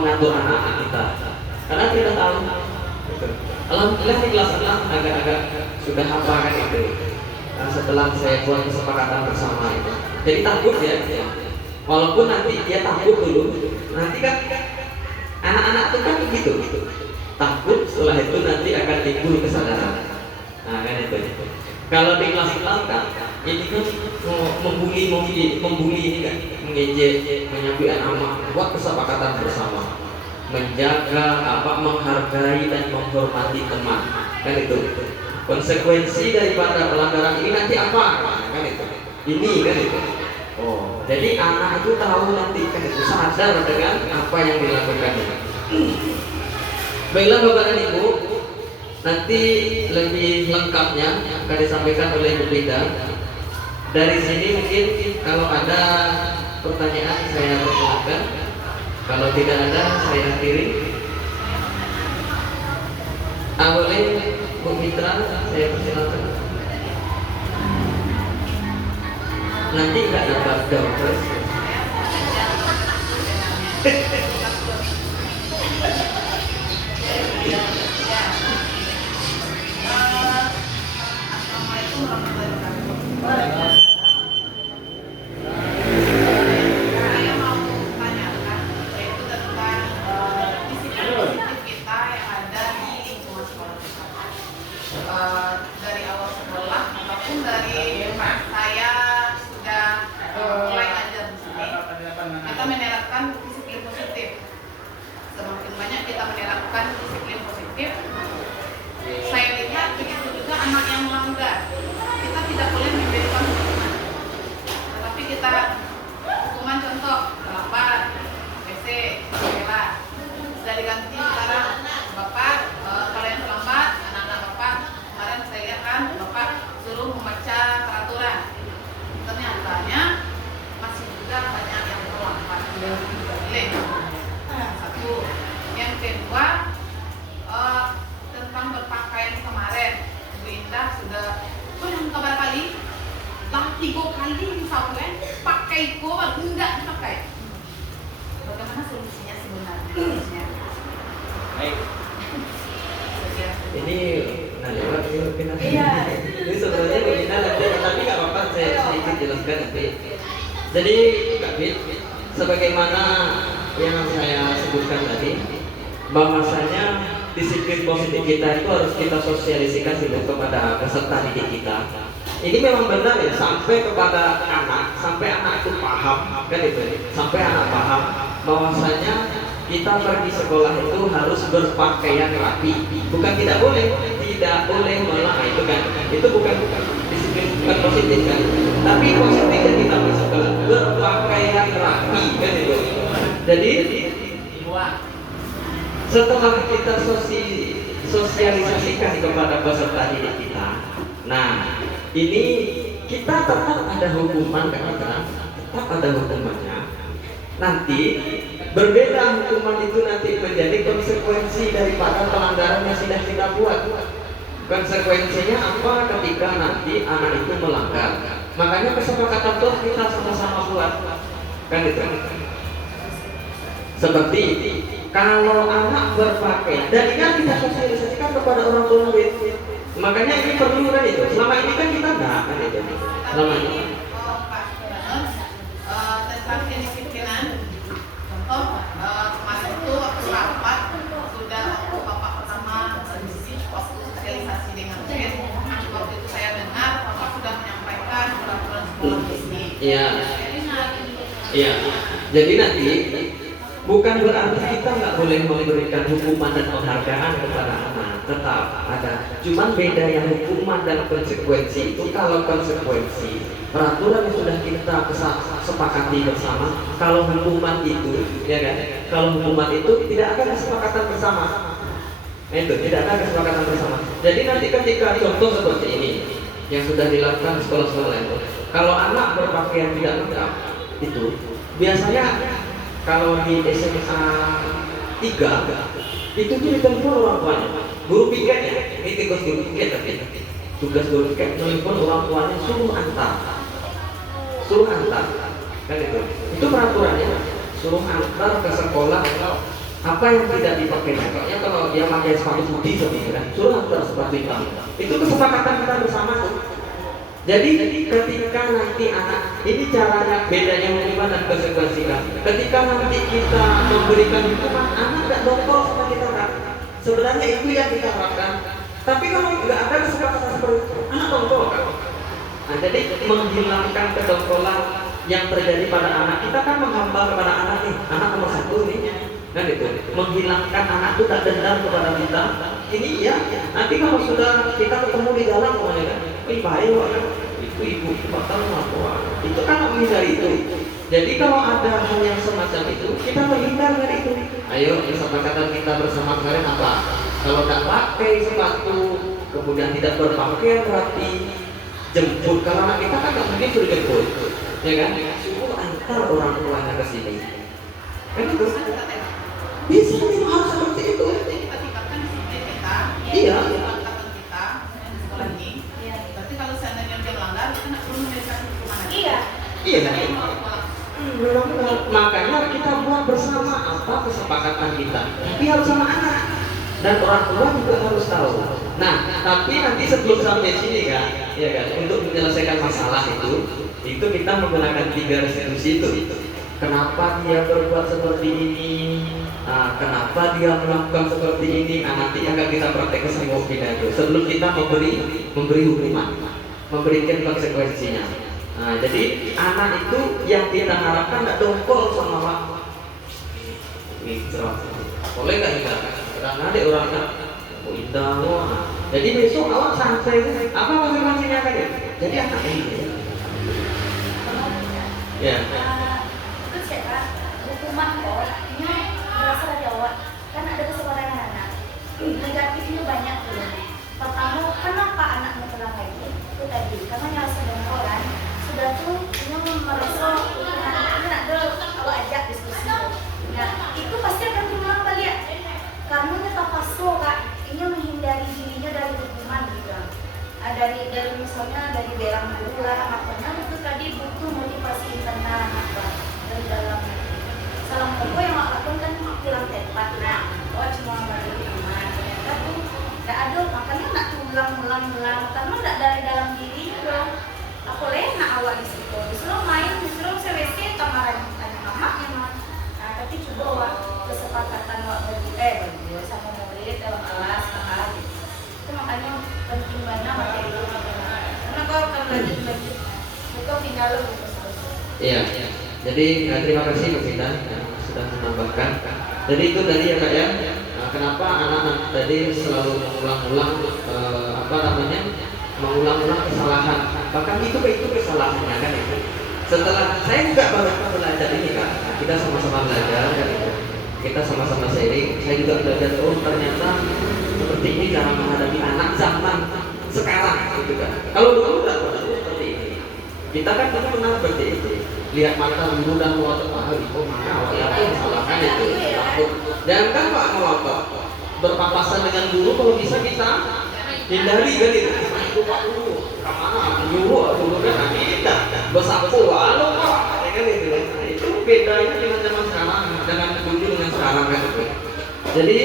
mengatur anak-anak kita. Karena kita tahu, alhamdulillah di kelas 6 agak-agak sudah hafal kan itu. Nah, setelah saya buat kesepakatan bersama itu, jadi takut ya. Walaupun nanti dia takut dulu, nanti kan anak-anak itu kan gitu. Takut, setelah itu nanti akan timbul kesadaran. Nah kan itu. Kalau di kelas kan ini kan membuli ini kan, mengejek, menyampaikan nama, buat kesepakatan bersama, menjaga menghargai dan menghormati teman, kan itu. Konsekuensi daripada pelanggaran ini nanti apa, kan itu. Ini kan itu. Oh, jadi anak itu tahu nanti kan itu, sadar dengan apa yang dilakukannya. Baiklah Bapak dan Ibu, nanti lebih lengkapnya akan disampaikan oleh Ibu Linda. Dari sini mungkin kalau ada pertanyaan saya persilakan. Kalau tidak ada saya akhiri. Boleh Bu Mitra, saya persilakan. Nanti nggak dapat download. Assalamualaikum warahmatullahi wabarakatuh. Saya mau tanyakan yaitu tentang disiplin positif kita yang ada di lingkungan sekolah kita. Dari awal sekolah ataupun dari saya sudah mulai ngajar di sini, kita menerapkan disiplin positif. Semakin banyak kita menerapkan disiplin positif, saya lihat begitu juga anak yang melanggar. Kita tidak boleh memberikan hukuman, tetapi kita hukuman contoh balapan, WC, sekolah sudah diganti sekarang. Bapak, kalau yang terlambat, anak-anak Bapak kemarin saya lihat kan Bapak suruh membaca peraturan. Ternyatanya masih juga banyak yang terlambat. Boleh. Satu. Yang kedua, tentang berpakaian kemarin, Bu Indah sudah yang kabar kali lah 3 kali misalnya pakai kok enggak dipakai. Bagaimana solusinya sebenarnya? Baik. Ini nanya kenapa? Iya. Ini sebenarnya begini nanti, tapi nggak apa-apa saya sedikit jelaskan nanti. Jadi Kak Bit, sebagaimana yang saya sebutkan tadi, bahwasanya disiplin positif kita itu harus kita sosialisasikan kepada peserta didik kita. Ini memang benar ya, sampai kepada anak, sampai anak itu paham, kan itu, sampai anak paham bahwasanya kita pergi sekolah itu harus berpakaian rapi, bukan tidak boleh malah itu kan, itu bukan disiplin, bukan positif kan, tapi positifnya kita masukkan berpakaian rapi, kan itu. Jadi setelah kita sosialisasikan kepada peserta didik kita, nah ini kita tetap ada hukuman kan, tetap ada hukumannya. Nanti berbeda hukuman itu nanti menjadi konsekuensi daripada pelanggaran yang sudah kita buat. Konsekuensinya apa ketika nanti anak itu melanggar? Makanya kesepakatan telah kita sama-sama buat, kan itu. Seperti kalau anak berpakaian, dan ini kan kita sosialisasikan kepada orang tua murid. Makanya ini perlu kan itu. Selama ini kan kita enggak kan itu. Selama ini. Tentang kedisiplinan, contoh kemarin itu waktu rapat sudah waktu bapak pertama waktu sosialisasi dengan murid, waktu itu saya dengar bapak sudah menyampaikan peraturan sekolah di sini. Iya. Iya. Jadi nanti bukan berarti kita nggak boleh memberikan hukuman dan penghargaan kepada anak, tetap ada. Cuman beda yang hukuman dan konsekuensi itu. Kalau konsekuensi peraturan yang sudah kita sepakati bersama, kalau hukuman itu, ya kan? Kalau hukuman itu tidak ada kesepakatan bersama. Itu tidak ada kesepakatan bersama. Jadi nanti ketika contoh seperti ini yang sudah dilakukan sekolah-sekolah lain, kalau anak berpakaian tidak lengkap, itu biasanya kalau di SMA 3 itu ditelepon orang tuanya, guru piket ya, ini tugas guru piket tapi tugas guru piket telepon orang tuanya suruh antar, kan itu peraturannya, suruh antar ke sekolah. Apa yang tidak dipakai, contohnya kalau dia pakai sepatu putih seperti kan, suruh antar sepatu hitam. Itu kesepakatan kita bersama tuh. Jadi ketika nanti anak ini caranya bedanya hukuman dan konsekuensi kan. Ketika nanti kita memberikan hukuman, anak tidak dongkol sama kita kan. Sebenarnya itu yang kita harapkan. Tapi kalau nggak ada kesepakatan seperti itu, anak dongkol kan. Nah, jadi menghilangkan kedongkolan yang terjadi pada anak, kita kan menghamba kepada anak nih, anak nomor 1 nih. Kan itu, menghilangkan anak itu tak dendam kepada kita. Ini ya, nanti kalau sudah kita ketemu di jalan kan, baik itu ibu batal apa? Itu kan menghindari itu. Jadi kalau ada hal yang semacam itu, kita menghindar dari itu. Ayo, kesepakatan kita bersama kemarin apa? Kalau tidak pakai sepatu, kemudian tidak berpakaian rapi, jemput. Kalau anak kita kan nggak mungkin suruh jemput, ya kan? Suruh antar orang tuanya ke sini. Kan itu. Bisa memang harus seperti itu. Kita tingkatkan disiplin kita. Iya. Tingkatkan kita di sekolah ini. Berarti kalau seandainya dia melanggar, kita nggak perlu memberikan hukuman lagi. Iya. Iya. Dia mau pulang. Benar-benar. Makanya kita buat bersama apa kesepakatan kita. Tapi harus sama anak. Dan orang tua juga harus tahu. Nah, tapi nanti sebelum sampai sini kan, ya kan, untuk menyelesaikan masalah itu kita menggunakan 3 restitusi itu. Kenapa dia berbuat seperti ini? Nah, kenapa dia melakukan seperti ini? Nah, nanti akan kita praktekkan semua itu. Sebelum kita memberi hukuman, memberikan konsekuensinya. Nah, jadi anak itu yang kita harapkan tidak dongkol sama orang. Boleh nggak kita? Karena ada orang kan, oh indah, jadi besok awak santai. Apa konsekuensinya kan ya? Jadi anak ini. Ya. Itu siapa? Hukuman kok, ini berasal dari awal. Kan ada kesempatan anak. Negatifnya banyak tuh. Pertama, kenapa anaknya telah kayak gitu? Itu tadi, karena nyala dengan orang sudah tuh ini merasa hukuman ini ada awak ajak diskusi. Nah, itu pasti akan berulang balik. Kamu tetap pasok kak, ini menghindari dirinya dari hukuman gitu. Dari misalnya dari belang guru lah, makanya itu tadi butuh motivasi internal apa dari dalam. Salah satu yang lakukan kan bilang tepat, nah, oh cuma dari hukuman, ternyata tuh nggak ada, makanya nak ulang karena nggak dari dalam diri juga. Aku nak awak di situ, disuruh main, disuruh CWC, kamaran tanya mama emang. Nah, tapi coba awak kesepakatan awak berdua sama murid dalam kelas gitu. Itu makanya penting banget materi itu. Karena kau akan belajar bukan tinggal lu Iya. Jadi terima kasih Mbak Vita yang sudah menambahkan. Jadi itu tadi ya Kak ya. Nah, kenapa anak-anak tadi selalu mengulang-ulang mengulang-ulang kesalahan. Bahkan itu kesalahannya kan itu. Setelah saya juga baru belajar ini Kak. Kita sama-sama belajar kan itu. Kita sama-sama sharing. Saya juga belajar ternyata seperti ini cara menghadapi anak zaman sekarang gitu kan. Kalau dulu nggak pernah seperti ini. Kita kan pernah seperti itu. lihat mata guru dan melotot mahal itu mana awak ya kesalahan itu. Jangan kan Pak melotot berpapasan dengan guru, kalau bisa kita hindari kan itu. Itu Pak guru kemana guru kan kita bersapu halo Pak kan itu. Nah, itu bedanya dengan zaman sekarang dengan dulu dengan sekarang kan itu. Jadi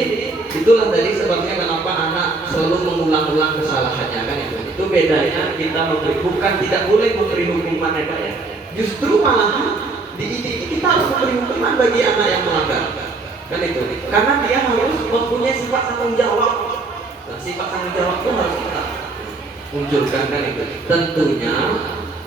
itulah tadi sebabnya kenapa anak selalu mengulang-ulang kesalahannya kan itu. Itu bedanya kita bukan tidak boleh memberi hukuman ya. Justru malah di kita harus memberi hukuman bagi anak yang melanggar kan itu. Karena dia harus mempunyai sifat tanggung jawab. Nah, sifat tanggung jawab itu harus kita munculkan kan itu.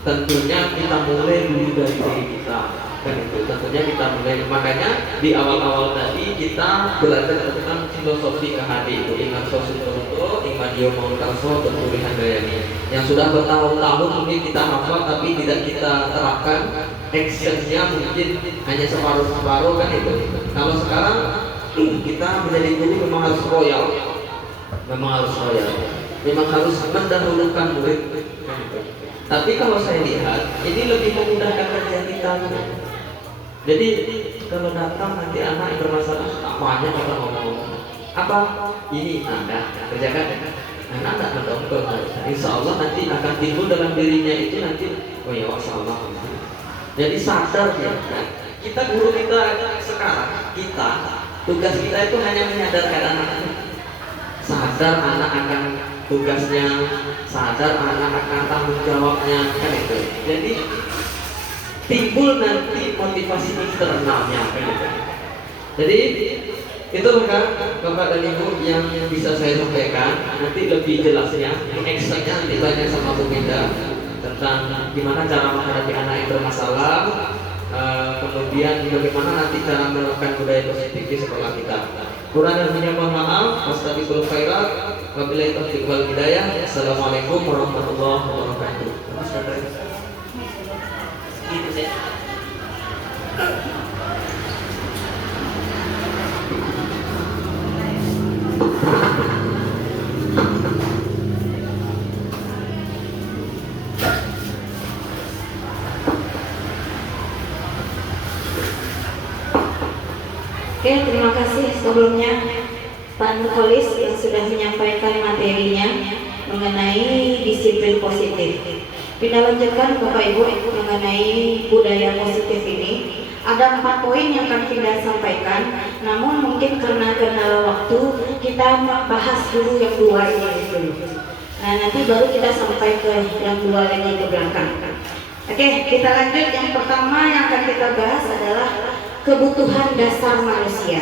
Tentunya kita mulai dulu dari diri kita kan itu. Tentunya kita mulai, makanya di awal-awal tadi kita belajar tentang filosofi KHD itu, ingat sosutoto, imadio mongkarso, tentulihan handayani, yang sudah bertahun-tahun mungkin kita hafal tapi tidak kita terapkan, actionnya mungkin hanya separuh-separuh kan itu. Kalau sekarang kita menjadi guru memang harus royal, memang harus mendahulukan murid kan itu. Tapi kalau saya lihat ini lebih memudahkan kerja kita. Jadi kalau datang nanti anak yang bermasalah banyak orang ngomong apa ini anda kerjakan, anak tak mendongkol. Insya Allah nanti akan timbul dalam dirinya itu nanti, oh ya masya Allah. Jadi sadar ya, kita guru kita sekarang, tugas kita itu hanya menyadarkan anak, sadar anak akan tugasnya, sadar anak akan tanggung jawabnya kan itu. Jadi timbul nanti motivasi internalnya kan itu. Jadi itu kan Bapak dan Ibu yang bisa saya sampaikan. Nanti lebih jelasnya, actionnya nanti banyak sama Bu Meda tentang gimana cara menghadapi anak yang bermasalah, kemudian bagaimana nanti cara melakukan budaya positif di sekolah kita. Kurang dan lebihnya mohon maaf. Astagfirullah khairat. Wabillahi taufiq wal hidayah. Assalamualaikum warahmatullahi wabarakatuh. Gitu sih. Oke, terima kasih sebelumnya Pak Nurholis yang sudah menyampaikan materinya mengenai disiplin positif. Kita lanjutkan Bapak Ibu mengenai budaya positif ini. Ada 4 poin yang akan kita sampaikan, namun mungkin karena kendala waktu kita bahas dulu yang 2 ini dulu. Nah, nanti baru kita sampai ke yang 2 lagi ke belakang. Oke, kita lanjut. Yang pertama yang akan kita bahas adalah kebutuhan dasar manusia.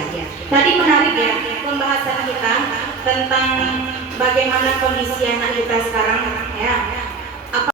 Tadi menarik ya pembahasan kita tentang bagaimana kondisi anak kita sekarang ya.